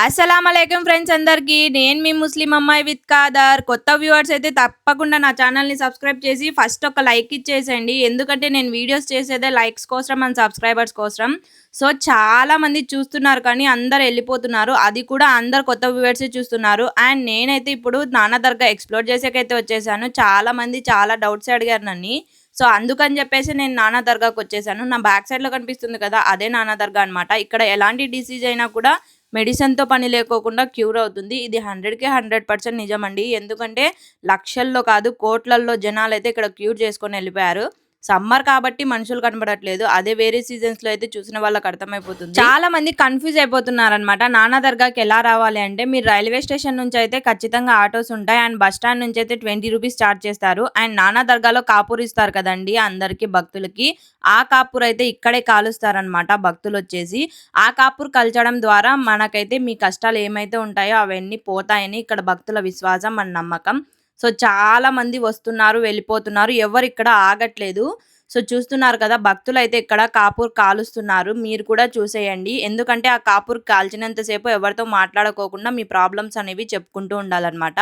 అస్సలాముఅలైకుం friends అందరికీ నేను మీ ముస్లిం అమ్మాయి విత్ కాదర్. కొత్త వ్యూవర్స్ అయితే తప్పకుండా నా ఛానల్ని సబ్స్క్రైబ్ చేసి ఫస్ట్ ఒక లైక్ ఇచ్చేసేయండి. ఎందుకంటే నేను వీడియోస్ చేసేదే లైక్స్ కోసం అండ్ సబ్స్క్రైబర్స్ కోసం. సో చాలా మంది చూస్తున్నారు కానీ అందరు వెళ్ళిపోతున్నారు. అది కూడా అందరు కొత్త వ్యూవర్సే చూస్తున్నారు. అండ్ నేనైతే ఇప్పుడు నానా దర్గా ఎక్స్ప్లోర్ చేసేకైతే వచ్చేసాను. చాలా మంది చాలా డౌట్స్ అడిగారు నన్ను. సో అందుకని చెప్పేసి నేను నానా దర్గాకి వచ్చేసాను. నా బ్యాక్ సైడ్లో కనిపిస్తుంది కదా, అదే నానా దర్గా అనమాట. ఇక్కడ ఎలాంటి డిసీజ్ అయినా కూడా మెడిసిన్‌తో పని లేకోకుండా క్యూర్ అవుతుంది. ఇది 100కి 100% నిజమండి. ఎందుకంటే లక్షల్లో కాదు కోట్లల్లో జనాలైతే ఇక్కడ క్యూర్ చేసుకొని ఎళ్ళిపోయారు. సమ్మర్ కాబట్టి మనుషులు కనపడట్లేదు. అదే వేరే సీజన్స్‌లో అయితే చూసిన వాళ్ళకి అర్థమైపోతుంది. చాలా మంది కన్‌ఫ్యూజ్ అయిపోతున్నారనమాట. నానా దర్గాకి ఎలా రావాలి అంటే మీరు రైల్వే స్టేషన్ నుంచి అయితే ఖచ్చితంగా ఆటోస్ ఉంటాయి. అండ్ బస్ స్టాండ్ నుంచి అయితే 20 రూపీస్ చార్జ్ చేస్తారు. అండ్ నానా దర్గాలో కాపూర్ ఇస్తారు కదండీ అందరికి భక్తులకి. ఆ కాపూర్ అయితే ఇక్కడే కాలుస్తారనమాట భక్తులొచ్చేసి. ఆ కాపూర్ కల్చడం ద్వారా మనకైతే మీ కష్టాలు ఏమైతే ఉంటాయో అవన్నీ పోతాయని ఇక్కడ భక్తుల విశ్వాసం అండ్ నమ్మకం. సో చాలా మంది వస్తున్నారు, వెళ్ళిపోతున్నారు. ఎవరు ఇక్కడ ఆగట్లేదు. సో చూస్తున్నారు కదా, భక్తులైతే ఇక్కడ కాపూర్ కాలుస్తున్నారు. మీరు కూడా చూసేయండి. ఎందుకంటే ఆ కాపూర్ కాల్చినంత సేపు ఎవరితో మాట్లాడుకోకుండా మీ ప్రాబ్లమ్స్ అనేవి చెప్పుకుంటూ ఉండాలన్నమాట.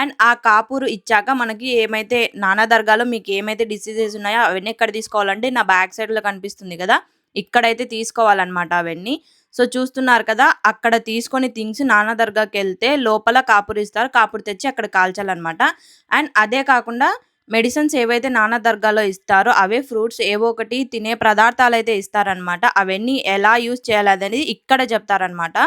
అండ్ ఆ కాపూర్ ఇచ్చాక మనకి ఏమైతే నానా దర్గాలో మీకు ఏమైతే డిసీజెస్ ఉన్నాయో అవన్నీ ఎక్కడ తీసుకోవాలంటే నా బ్యాక్ సైడ్‌లో కనిపిస్తుంది కదా, ఇక్కడైతే తీసుకోవాలన్నమాట అవన్నీ. సో చూస్తున్నారు కదా, అక్కడ తీసుకొని థింగ్స్ నానా దర్గాకెళ్తే లోపల కాపూర్ ఇస్తారు. కాపూర్ తెచ్చి అక్కడ కాల్చాలన్నమాట. అండ్ అదే కాకుండా మెడిసిన్స్ ఏవైతే నానా దర్గాలో ఇస్తారో అవే ఫ్రూట్స్ ఏవో ఒకటి తినే పదార్థాలైతే ఇస్తారనమాట. అవన్నీ ఎలా యూజ్ చేయాలనేది ఇక్కడ చెప్తారనమాట.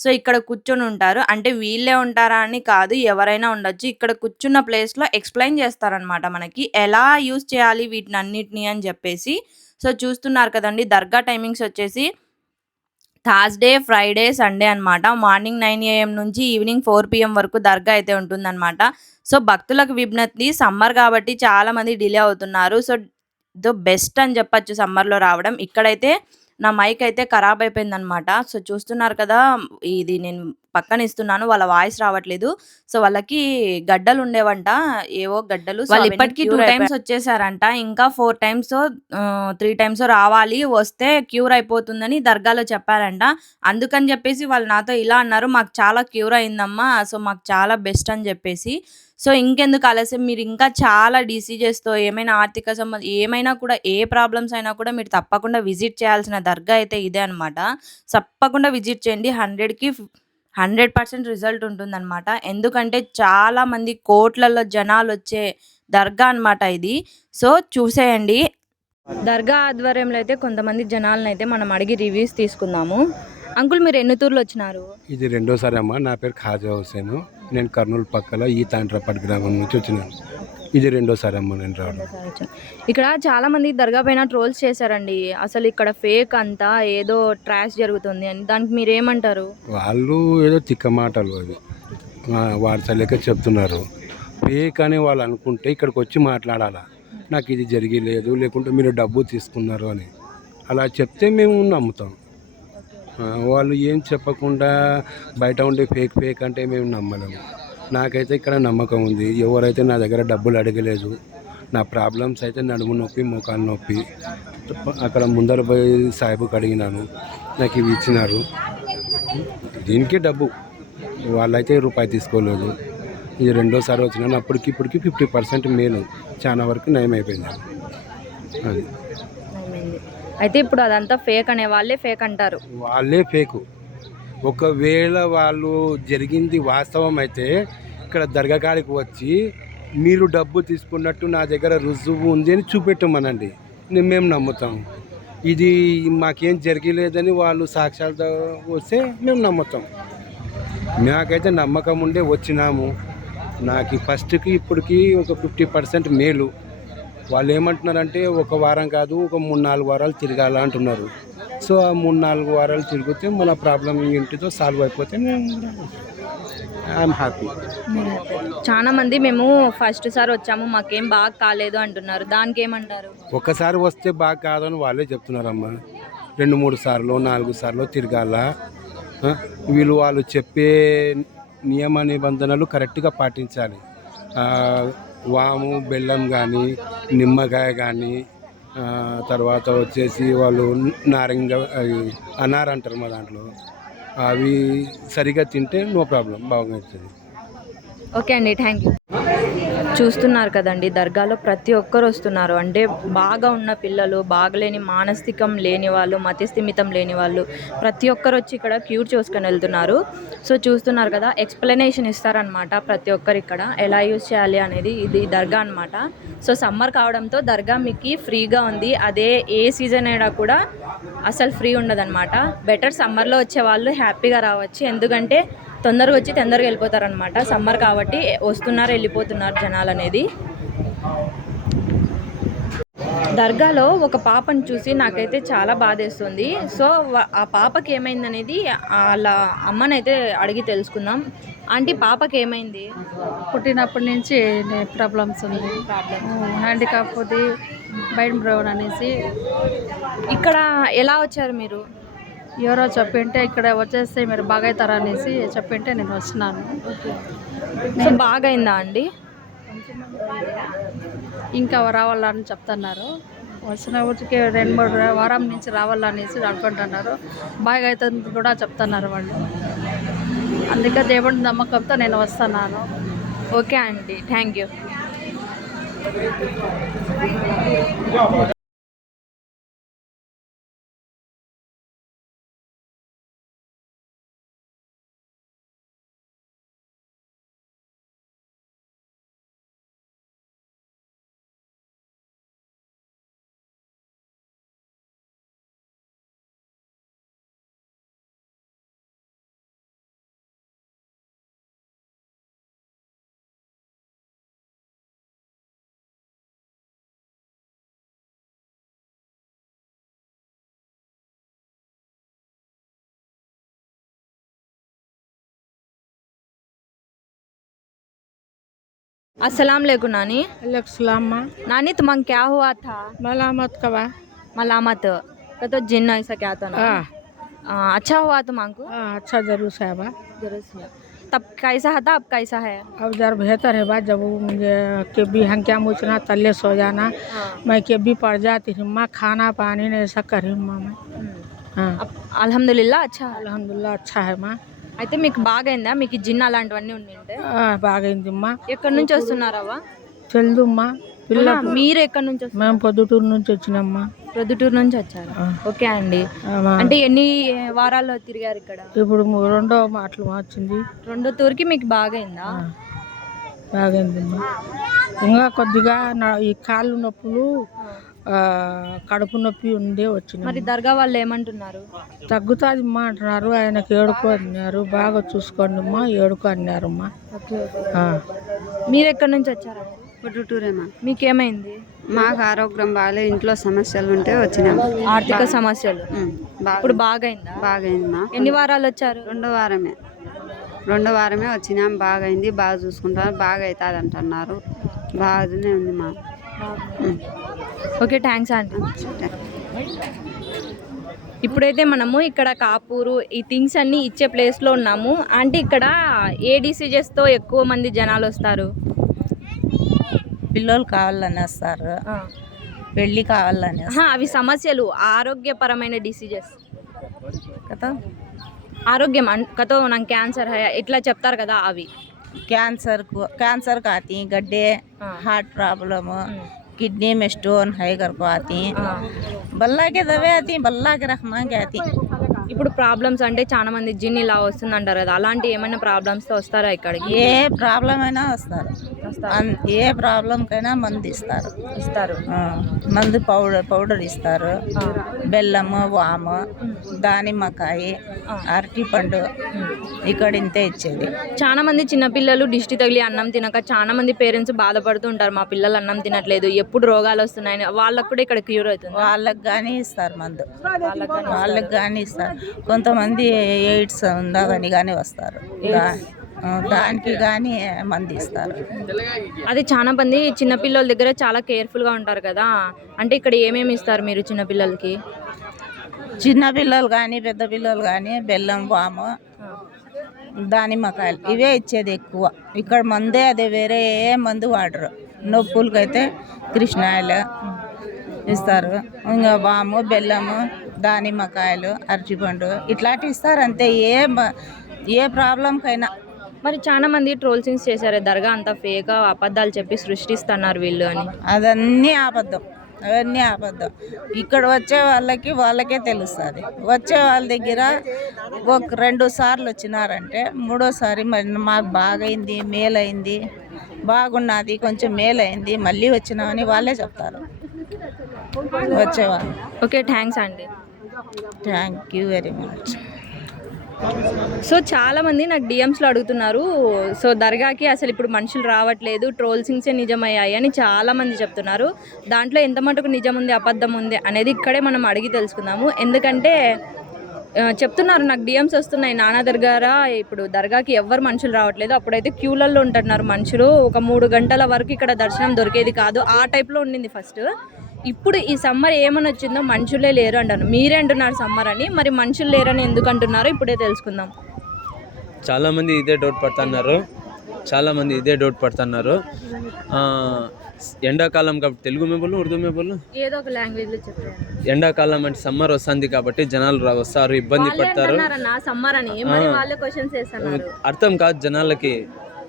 సో ఇక్కడ కూర్చొని ఉంటారు. అంటే వీళ్ళే ఉంటారా అని కాదు, ఎవరైనా ఉండొచ్చు. ఇక్కడ కూర్చున్న ప్లేస్‌లో ఎక్స్‌ప్లెయిన్ చేస్తారనమాట మనకి. ఎలా యూజ్ చేయాలి వీటినన్నిటిని అని చెప్పేసి. సో చూస్తున్నారు కదండీ, దర్గా టైమింగ్స్ వచ్చేసి థర్స్‌డే, ఫ్రైడే, సండే అనమాట. మార్నింగ్ 9 AM నుంచి ఈవినింగ్ 4 PM వరకు దర్గా అయితే ఉంటుందనమాట. సో భక్తులకు విజ్ఞప్తి, సమ్మర్ కాబట్టి చాలామంది డిలే అవుతున్నారు. సో ద బెస్ట్ అని చెప్పొచ్చు సమ్మర్‌లో రావడం. ఇక్కడైతే నా మైక్ అయితే ఖరాబ్ అయిపోయిందనమాట. సో చూస్తున్నారు కదా, ఇది నేను పక్కన ఇస్తున్నాను. వాళ్ళ వాయిస్ రావట్లేదు. సో వాళ్ళకి గడ్డలు ఉండేవంట. ఏవో గడ్డలు. వాళ్ళు ఇప్పటికి 2 టైమ్స్ వచ్చేసారంట. ఇంకా 4 టైమ్సో 3 టైమ్సో రావాలి. వస్తే క్యూర్ అయిపోతుందని దర్గాలో చెప్పారంట. అందుకని చెప్పేసి వాళ్ళు నాతో ఇలా అన్నారు, "మాకు చాలా క్యూర్ అయిందమ్మా. సో మాకు చాలా బెస్ట్" అని చెప్పేసి. సో ఇంకెందుకు ఆలస్యం, మీరు ఇంకా చాలా డిసీజెస్‌తో ఏమైనా ఆర్థిక ఏమైనా కూడా ఏ ప్రాబ్లమ్స్ అయినా కూడా మీరు తప్పకుండా విజిట్ చేయాల్సిన దర్గా అయితే ఇదే అనమాట. తప్పకుండా విజిట్ చేయండి. 100కి 100% రిజల్ట్ ఉంటుందనమాట. ఎందుకంటే చాలా మంది కోట్లల్లో జనాలొచ్చే దర్గా అనమాట ఇది. సో చూసేయండి. దర్గా ఆధ్వర్యంలో అయితే కొంతమంది జనాలనైతే మనం అడిగి రివ్యూస్ తీసుకుందాము. అంకుల్, మీరు ఎన్ని తూర్లు వచ్చినారు? ఇది రెండోసారి అమ్మ. నా పేరు ఖాజా హుసేను. నేను కర్నూలు పక్కల ఈ తాండ్రపట్ గ్రామం నుంచి వచ్చినాను. ఇది రెండోసారి అమ్మ నేను రావడం. ఇక్కడ చాలా మంది దర్గా పైన ట్రోల్స్ చేశారండి. అసలు ఇక్కడ ఫేక్ అంతా ఏదో ట్రాష్ జరుగుతుంది అని. దానికి మీరేమంటారు? వాళ్ళు ఏదో తిక్క మాటలు అవి వాట్సాప్లకే చెప్తున్నారు. ఫేక్ అని వాళ్ళు అనుకుంటే ఇక్కడికి వచ్చి మాట్లాడాలా, నాకు ఇది జరిగలేదు, లేకుంటే మీరు డబ్బు తీసుకున్నారు అని అలా చెప్తే మేము నమ్ముతాం. వాళ్ళు ఏం చెప్పకుండా బయట ఉండే ఫేక్ అంటే మేము నమ్మలేము. నాకైతే ఇక్కడ నమ్మకం ఉంది. ఎవరైతే నా దగ్గర డబ్బులు అడగలేదు. నా ప్రాబ్లమ్స్ అయితే నడుము నొప్పి, మోకాలు నొప్పి. అక్కడ ముందర పోయి సాయిబుకి అడిగినాను, నాకు ఇవి ఇచ్చినారు. దీనికి డబ్బు వాళ్ళైతే రూపాయి తీసుకోలేదు. ఇది రెండోసారి వచ్చినాను. అప్పటికి ఇప్పటికి 50% మేలు, చాలా వరకు నయం అయిపోయింది. అది అయితే ఇప్పుడు అదంతా ఫేక్ అనే వాళ్ళే ఫేక్ అంటారు. వాళ్ళే ఫేకు. ఒకవేళ వాళ్ళు జరిగింది వాస్తవం అయితే ఇక్కడ దర్గా కాడికి వచ్చి మీరు డబ్బు తీసుకున్నట్టు నా దగ్గర రుజువు ఉంది అని చూపెట్టమనండి, మేము నమ్ముతాం. ఇది మాకేం జరగలేదని వాళ్ళు సాక్ష్యాలతో వస్తే మేము నమ్ముతాం. నాకైతే నమ్మకం ఉండే వచ్చినాము. నాకు ఫస్ట్కి ఇప్పటికి ఒక 50% మేలు. వాళ్ళు ఏమంటున్నారంటే ఒక వారం కాదు, ఒక 3-4 వారాలు తిరగాల అంటున్నారు. సో ఆ 3-4 వారాలు తిరిగితే మన ప్రాబ్లం ఏంటిదో సాల్వ్ అయిపోతే ఐఎమ్ హ్యాపీ. చాలా మంది మేము ఫస్ట్ సారి వచ్చాము, మాకేం బాగా కాలేదు అంటున్నారు. దానికి ఏమంటారు? ఒక్కసారి వస్తే బాగా కాదని వాళ్ళే చెప్తున్నారమ్మా. 2-3 సార్లు 4 సార్లు తిరగాల. వాళ్ళు చెప్పే నియమ నిబంధనలు కరెక్ట్గా పాటించాలి. వాము, బెల్లం కానీ, నిమ్మకాయ కానీ, తర్వాత వచ్చేసి వాళ్ళు నారింజ అనార్ అంటారు మా దాంట్లో, అవి సరిగా తింటే నో ప్రాబ్లం బాగుంటుంది. ఓకే అండి, థ్యాంక్ యూ. చూస్తున్నారు కదండి, దర్గాలో ప్రతి ఒక్కరు వస్తున్నారు. అంటే బాగా ఉన్న పిల్లలు, బాగలేని మానసికం లేని వాళ్ళు, మతిస్థిమితం లేని వాళ్ళు ప్రతి ఒక్కరు వచ్చి ఇక్కడ క్యూర్ చూసుకొని వెళ్తున్నారు. సో చూస్తున్నారు కదా, ఎక్స్ప్లెనేషన్ ఇస్తారనమాట ప్రతి ఒక్కరు ఇక్కడ ఎలా యూజ్ చేయాలి అనేది. ఇది దర్గా అనమాట. సో సమ్మర్ కావడంతో దర్గా మీకు ఫ్రీగా ఉంది. అదే ఏ సీజన్ అయినా కూడా అసలు ఫ్రీ ఉండదన్నమాట. బెటర్ సమ్మర్లో వచ్చే వాళ్ళు హ్యాపీగా రావచ్చు, ఎందుకంటే తొందరగా వచ్చి తొందరగా వెళ్ళిపోతారనమాట. సమ్మర్ కాబట్టి వస్తున్నారు, వెళ్ళిపోతున్నారు జనాలు అనేది. దర్గాలో ఒక పాపను చూసి నాకైతే చాలా బాధేస్తుంది. సో ఆ పాపకి ఏమైందనేది వాళ్ళ అమ్మనైతే అడిగి తెలుసుకుందాం. ఆంటీ, పాపకి ఏమైంది? పుట్టినప్పటి నుంచి ప్రాబ్లమ్స్ ఉంది. హ్యాండికాప్ ఉంది, బైన్ బ్రౌన్ అనేసి. ఇక్కడ ఎలా వచ్చారు మీరు? ఎవరో చెప్పింటే ఇక్కడ వచ్చేస్తే మీరు బాగా అవుతారా అనేసి చెప్పింటే నేను వచ్చినాను. సో బాగైందా అండి? ఇంకా రావాలని చెప్తున్నారు. వచ్చిన ఊరికి 2-3 వారం నుంచి రావాలనేసి అనుకుంటున్నారు. బాగా అవుతుంది కూడా చెప్తున్నారు వాళ్ళు. అందుకే దేవుడి నమ్మకంతో నేను వస్తున్నాను. ఓకే అండి, థ్యాంక్ యూ. अस्सलाम वालेकुम नानी. अलैकुम। नानी तुम्हारा क्या हुआ था? मलामत कवा। मलामत का तो जिन्न ऐसा क्या था ना? अच्छा हुआ तुमको? अच्छा जरूर साहबा। जरूर से। तब कैसा था, अब कैसा है? अब जरा बेहतर है बात। जब वो मुझे के भी हंक्या मुचना तले सो जाना, मैं के भी पड़ जाती थी माँ, खाना पानी नहीं ऐसा करी माँ मैं। हाँ अब अल्हम्दुलिल्लाह अच्छा है. अल्हम्दुलिल्लाह अच्छा है माँ. అయితే మీకు బాగైందా? మీకు జిన్ అలాంటివన్నీ ఉండింటే? బాగైందమ్మా. ఎక్కడి నుంచి వస్తున్నారవ్వా? తెలుదమ్మా. పిల్ల మీరు ఎక్కడి నుంచి వస్తున్నారు? మేము పొద్దుటూరు నుంచి వచ్చినామ్మా. ప్రొద్దుటూరు నుంచి వచ్చారు. ఓకే అండి. అంటే ఎన్ని వారాల్లో తిరిగారు ఇక్కడ? ఇప్పుడు రెండో మాటలు వచ్చింది. రెండో తూర్కి మీకు బాగైందా? బాగైందమ్మా. ఇంకా కొద్దిగా ఈ కాళ్ళు నొప్పులు, కడుపు నొప్పి ఉండే వచ్చిన. మరి దర్గా వాళ్ళు ఏమంటున్నారు? తగ్గుతుంది అమ్మా అంటున్నారు. ఆయనకు ఏడుకో అన్నారు. బాగా చూసుకోండి అమ్మా, ఏడుకో అన్నారమ్మా. మీరు ఎక్కడి నుంచి వచ్చారు? పొద్దుటూరేమా. మీకేమైంది? మాకు ఆరోగ్యం బాగాలే, ఇంట్లో సమస్యలు ఉంటే వచ్చినాం. ఆర్థిక సమస్యలు. ఇప్పుడు బాగైందా? బాగైందమ్మా. ఎన్ని వారాలు వచ్చారు? రెండో వారమే వచ్చినాం. బాగైంది, బాగా చూసుకుంటారు, బాగా అవుతుంది అంటున్నారు. బాగానే ఉంది మా. Okay, thanks aunty. ఇప్పుడైతే మనము ఇక్కడ కాపూరు ఈ థింగ్స్ అన్నీ ఇచ్చే ప్లేస్లో ఉన్నాము. అంటే ఇక్కడ ఏ డిసీజెస్తో ఎక్కువ మంది జనాలు వస్తారు? పిల్లలు కావాలని వస్తారు, పెళ్ళి కావాలని. అవి సమస్యలు, ఆరోగ్యపరమైన డిసీజెస్ కదా. ఆరోగ్యం కతో నాకు క్యాన్సర్ ఇట్లా చెప్తారు కదా, అవి. कैंसर का आती हैं, गड्ढे, हार्ट प्रॉब्लम, किडनी में स्टोन है घर को आती हैं, बल्ला के दवे आती हैं, बल्ला के रखमा के आती हैं. ఇప్పుడు ప్రాబ్లమ్స్ అంటే చాలా మంది జిన్ ఇలా వస్తుంది అంటారు కదా, అలాంటి ఏమైనా ప్రాబ్లమ్స్ తో వస్తారా ఇక్కడికి? ఏ ప్రాబ్లం అయినా వస్తారు. ఏ ప్రాబ్లంకైనా మందు ఇస్తారు. మందు పౌడర్ ఇస్తారు. బెల్లము, వాము, దానిమ్మకాయ, అరటి పండు ఇక్కడ ఇంతే ఇచ్చేది. చాలా మంది చిన్నపిల్లలు దిష్టి తగిలి అన్నం తినక చాలా మంది పేరెంట్స్ బాధపడుతూ ఉంటారు, మా పిల్లలు అన్నం తినట్లేదు, ఎప్పుడు రోగాలు వస్తున్నాయని. వాళ్ళకు కూడా ఇక్కడ క్యూర్ అవుతుంది? వాళ్ళకి కానీ ఇస్తారు మందు, వాళ్ళకి కానీ ఇస్తారు. కొంతమంది ఎయిడ్స్ ఉందని కానీ వస్తారు, దానికి కానీ మంది ఇస్తారు. అది చాలా మంది చిన్నపిల్లల దగ్గర చాలా కేర్ఫుల్గా ఉంటారు కదా, అంటే ఇక్కడ ఏమేమి ఇస్తారు మీరు చిన్నపిల్లలకి? చిన్నపిల్లలు కానీ పెద్ద పిల్లలు కానీ బెల్లం, వాము, దానిమ్మకాయలు ఇవే ఇచ్చేది ఎక్కువ. ఇక్కడ మందే, అదే వేరే ఏ మందు వాడరు. నొప్పులకైతే కృష్ణాయిలు ఇస్తారు. ఇంకా వాము, బెల్లము, దానిమ్మకాయలు, అరటిపండు ఇట్లాంటివి ఇస్తారు అంతే. ఏ ప్రాబ్లంకైనా. మరి చాలా మంది ట్రోల్సింగ్స్ చేశారు, దర్గా అంతా ఫేక్, అబద్ధాలు చెప్పి సృష్టిస్తున్నారు వీళ్ళు అని. అవన్నీ అబద్ధం. ఇక్కడ వచ్చే వాళ్ళకే తెలుస్తుంది. వచ్చే వాళ్ళ దగ్గర ఒక 2 సార్లు వచ్చినారంటే మూడోసారి మరి మాకు బాగైంది, మేలైంది, బాగున్నది, కొంచెం మేలైంది, మళ్ళీ వచ్చినామని వాళ్ళే చెప్తారు వచ్చేవాళ్ళు. ఓకే, థ్యాంక్స్ అండి. Thank you very much. So చాలా మంది నాకు డిఎమ్స్లో అడుగుతున్నారు, సో దర్గాకి అసలు ఇప్పుడు మనుషులు రావట్లేదు, ట్రోల్సింగ్సే నిజమయ్యాయి అని చాలా మంది చెప్తున్నారు. దాంట్లో ఎంత మటుకు నిజం ఉంది, అబద్ధం ఉంది అనేది ఇక్కడే మనం అడిగి తెలుసుకుందాము. ఎందుకంటే చెప్తున్నారు, నాకు డిఎమ్స్ వస్తున్నాయి, నానా దర్గారా ఇప్పుడు దర్గాకి ఎవ్వరు మనుషులు రావట్లేదు, అప్పుడైతే క్యూలలో ఉంటున్నారు మనుషులు, ఒక 3 గంటల వరకు ఇక్కడ దర్శనం దొరికేది కాదు, ఆ టైప్లో ఉండింది ఫస్ట్. ఇప్పుడు ఈ సమ్మర్ ఏమని వచ్చిందో మనుషులే లేరు అంటాను, మీరే అంటున్నారు సమ్మర్ అని, మరి మనుషులు లేరని ఎందుకు అంటున్నారో ఇప్పుడే తెలుసుకుందాం. చాలామంది ఇదే డౌట్ పడుతున్నారు. ఎండాకాలం కాబట్టి తెలుగు మేబోళ్ళు, ఉర్దూ మేబోళ్ళు, ఏదో ఒక లాంగ్వేజ్లో చెప్పారు. ఎండాకాలం అంటే సమ్మర్ వస్తుంది కాబట్టి జనాలు వస్తారు, ఇబ్బంది పడతారు. సమ్మర్ అని మరి వాళ్ళే క్వశ్చన్స్ చేస్తున్నారు. అర్థం కాదు జనాలకి.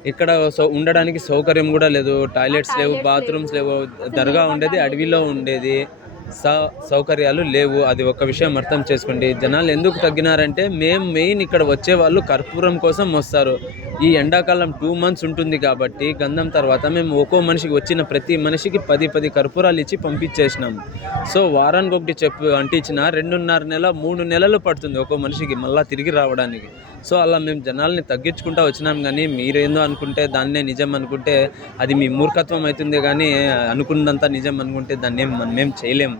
ఇక్కడ ఉండడానికి సౌకర్యం కూడా లేదు, టాయిలెట్స్ లేవు, బాత్రూమ్స్ లేవు. దర్గా ఉండేది అడవిలో ఉండేది, సౌకర్యాలు లేవు. అది ఒక విషయం అర్థం చేసుకోండి. జనాలు ఎందుకు తగ్గినారంటే మెయిన్ ఇక్కడ వచ్చే వాళ్ళు కర్పూరం కోసం వస్తారు. ఈ ఎండాకాలం 2 months ఉంటుంది కాబట్టి గంధం తర్వాత మేము ఒక్కో మనిషికి వచ్చిన ప్రతి మనిషికి 10 కర్పూరాలు ఇచ్చి పంపించేసినాం. సో వారానికి ఒకటి అంటించిన 2.5 నెల 3 నెలలు పడుతుంది ఒక్కో మనిషికి మళ్ళీ తిరిగి రావడానికి. సో అలా మేము జనాల్ని తగ్గించుకుంటూ వచ్చినాం. కానీ మీరేందో అనుకుంటే దాన్నే నిజం అనుకుంటే అది మీ మూర్ఖత్వం అవుతుంది. కానీ అనుకున్నంత నిజం అనుకుంటే దాన్ని మనమేం చేయలేము.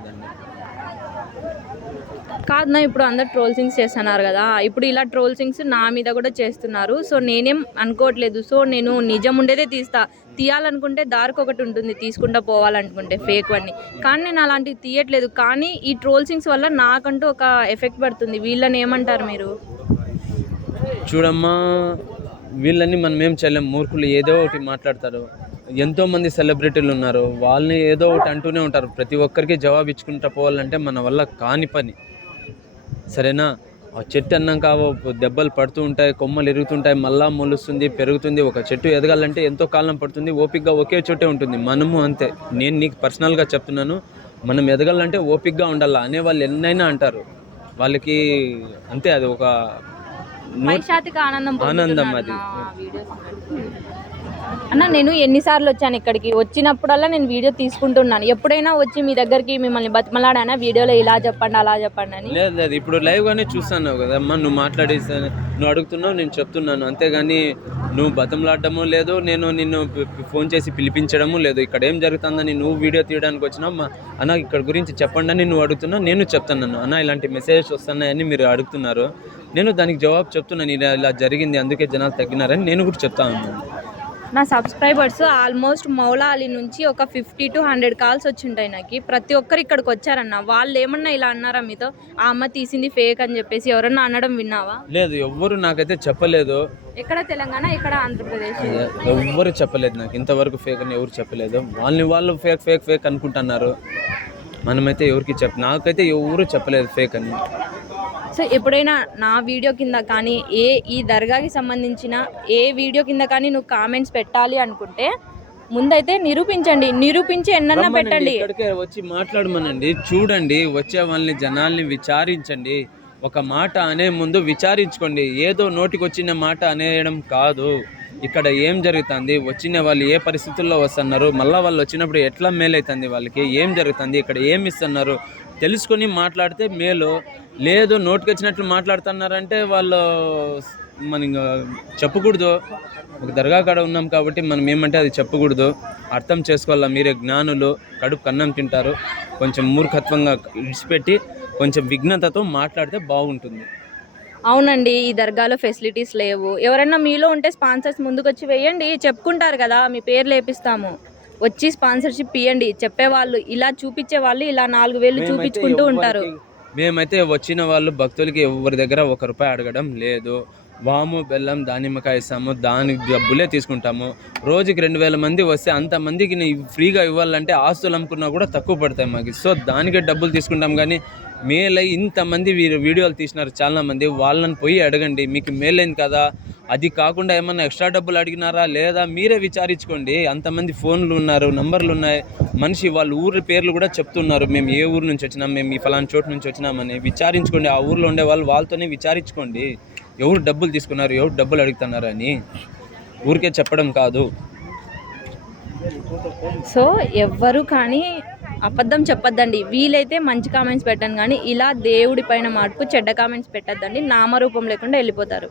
కాదు నా, ఇప్పుడు అందరు ట్రోల్సింగ్స్ చేస్తున్నారు కదా, ఇప్పుడు ఇలా ట్రోల్సింగ్స్ నా మీద కూడా చేస్తున్నారు. సో నేనేం అనుకోవట్లేదు, సో నేను నిజం ఉండేదే తీయాలనుకుంటే దారికి ఒకటి ఉంటుంది, తీసుకుంటూ పోవాలనుకుంటే ఫేక్ అన్ని. కానీ నేను అలాంటివి తీయట్లేదు. కానీ ఈ ట్రోల్సింగ్స్ వల్ల నాకంటూ ఒక ఎఫెక్ట్ పడుతుంది. వీళ్ళని ఏమంటారు మీరు? చూడమ్మా, వీళ్ళని మనం ఏం చేయలేం, మూర్ఖులు ఏదో ఒకటి మాట్లాడతారు. ఎంతోమంది సెలబ్రిటీలు ఉన్నారు, వాళ్ళని ఏదో ఒకటి అంటూనే ఉంటారు. ప్రతి ఒక్కరికి జవాబు ఇచ్చుకుంటూ పోవాలంటే మన వల్ల కాని పని, సరేనా? ఆ చెట్టు అన్నాక దెబ్బలు పడుతూ ఉంటాయి, కొమ్మలు ఎరుగుతుంటాయి, మళ్ళా మొలుస్తుంది, పెరుగుతుంది. ఒక చెట్టు ఎదగాలంటే ఎంతో కాలం పడుతుంది, ఓపికగా ఒకే చోటే ఉంటుంది. మనము అంతే. నేను నీకు పర్సనల్గా చెప్తున్నాను, మనం ఎదగాలంటే ఓపికగా ఉండాలి. అనేవాళ్ళు ఎన్నైనా అంటారు, వాళ్ళకి అంతే. అది ఒక ఆనందం అది. అన్న, నేను ఎన్నిసార్లు వచ్చాను ఇక్కడికి, వచ్చినప్పుడల్లా నేను వీడియో తీసుకుంటున్నాను. ఎప్పుడైనా వచ్చి మీ దగ్గరికి మిమ్మల్ని బతిమలాడానా, వీడియోలో ఇలా చెప్పండి అలా చెప్పండి అని? లేదు, ఇప్పుడు లైవ్గానే చూస్తాను కదమ్మా. నువ్వు మాట్లాడేస్తాను, నువ్వు అడుగుతున్నావు, నేను చెప్తున్నాను. అంతేగాని నువ్వు బతిమలాడటము లేదు, నేను నిన్ను ఫోన్ చేసి పిలిపించడము లేదు. ఇక్కడ ఏం జరుగుతుందని నువ్వు వీడియో తీయడానికి వచ్చినావు అన్న, ఇక్కడ గురించి చెప్పండి అని నువ్వు అడుగుతున్నావు, నేను చెప్తున్నాను. అన్న, ఇలాంటి మెసేజెస్ వస్తున్నాయని మీరు అడుగుతున్నారు, నేను దానికి జవాబు చెప్తున్నాను. ఇలా జరిగింది, అందుకే జనాలు తగ్గినారని నేను కూడా చెప్తా ఉన్నాను. నా సబ్స్క్రైబర్స్ ఆల్మోస్ట్ మౌలా అలీ నుంచి ఒక 50 to 100 కాల్స్ వచ్చింటాయి నాకు. ప్రతి ఒక్కరు ఇక్కడికి వచ్చారన్న. వాళ్ళు ఏమన్నా ఇలా అన్నారా మీతో, ఆ అమ్మ తీసింది ఫేక్ అని చెప్పేసి ఎవరన్నా అనడం విన్నావా? లేదు, ఎవ్వరు నాకైతే చెప్పలేదు. ఎక్కడ తెలంగాణ, ఎక్కడ ఆంధ్రప్రదేశ్? ఎవ్వరు చెప్పలేదు నాకు ఇంతవరకు ఫేక్ అని. ఎవరు చెప్పలేదు. వాళ్ళు ఫేక్ అనుకుంటున్నారు. మనమైతే ఎవరికి నాకైతే ఎవరు చెప్పలేదు ఫేక్ అని. సో ఎప్పుడైనా నా వీడియో కింద కానీ ఈ దర్గాకి సంబంధించిన ఏ వీడియో కింద కానీ నువ్వు కామెంట్స్ పెట్టాలి అనుకుంటే ముందైతే నిరూపించి ఎన్నన్నా పెట్టండి. ఇక్కడికే వచ్చి మాట్లాడమనండి, చూడండి, వచ్చే వాళ్ళని జనాల్ని విచారించండి. ఒక మాట అనే ముందు విచారించుకోండి. ఏదో నోటికి వచ్చిన మాట అనేయడం కాదు. ఇక్కడ ఏం జరుగుతుంది, వచ్చిన వాళ్ళు ఏ పరిస్థితుల్లో వస్తున్నారు, మళ్ళీ వాళ్ళు వచ్చినప్పుడు ఎట్లా మేలవుతుంది, వాళ్ళకి ఏం జరుగుతుంది, ఇక్కడ ఏమి ఇస్తున్నారు తెలుసుకొని మాట్లాడితే మేలు. లేదు, నోటికి వచ్చినట్లు మాట్లాడుతున్నారంటే వాళ్ళు మనం చెప్పకూడదు. ఒక దర్గా కాడ ఉన్నాం కాబట్టి మనం ఏమంటే అది చెప్పకూడదు. అర్థం చేసుకోవాలా. మీరే జ్ఞానులు, కడుపు అన్నం తింటారు. కొంచెం మూర్ఖత్వంగా విడిచిపెట్టి కొంచెం విఘ్నతతో మాట్లాడితే బాగుంటుంది. అవునండి, ఈ దర్గాలో ఫెసిలిటీస్ లేవు. ఎవరైనా మీలో ఉంటే స్పాన్సర్స్ ముందుకు వచ్చి వేయండి, చెప్పుకుంటారు కదా, మీ పేర్లు వేపిస్తాము. వచ్చి స్పాన్సర్షిప్ ఇవ్వండి. చెప్పేవాళ్ళు ఇలా చూపించే వాళ్ళు ఇలా 4,000 చూపించుకుంటూ ఉంటారు. మేమైతే వచ్చిన వాళ్ళు భక్తులకి ఎవరి దగ్గర ₹1 అడగడం లేదు. వాము బెల్లం దానిమ్మకాయ ఇస్తాము, దానికి డబ్బులే తీసుకుంటాము. రోజుకి 2000 మంది వస్తే అంతమందికి ఫ్రీగా ఇవ్వాలంటే ఆస్తులు అమ్ముకున్నా కూడా తక్కువ పడతాయి మాకు. సో దానికే డబ్బులు తీసుకుంటాం. కానీ మేలై ఇంతమంది వీడియోలు తీసినారు చాలామంది, వాళ్ళని పోయి అడగండి, మీకు మేలైంది కదా. అది కాకుండా ఏమన్నా ఎక్స్ట్రా డబ్బులు అడిగినారా లేదా మీరే విచారించుకోండి. అంతమంది ఫోన్లు ఉన్నారు, నంబర్లు ఉన్నాయి, మనిషి వాళ్ళ ఊరి పేర్లు కూడా చెప్తున్నారు, మేము ఏ ఊరు నుంచి వచ్చినాం, మేము ఈ ఫలానా చోటు నుంచి వచ్చినామని. విచారించుకోండి, ఆ ఊర్లో ఉండే వాళ్ళతోనే విచారించుకోండి ఎవరు డబ్బులు తీసుకున్నారు, ఎవరు డబ్బులు అడుగుతున్నారు అని. ఊరికే చెప్పడం కాదు. సో ఎవ్వరు కానీ అబద్ధం చెప్పొద్దండి. వీలైతే మంచి కామెంట్స్ పెట్టండి, కానీ ఇలా దేవుడి పైన మటుకు చెడ్డ కామెంట్స్ పెట్టద్దండి. నామరూపం లేకుండా వెళ్ళిపోతారు.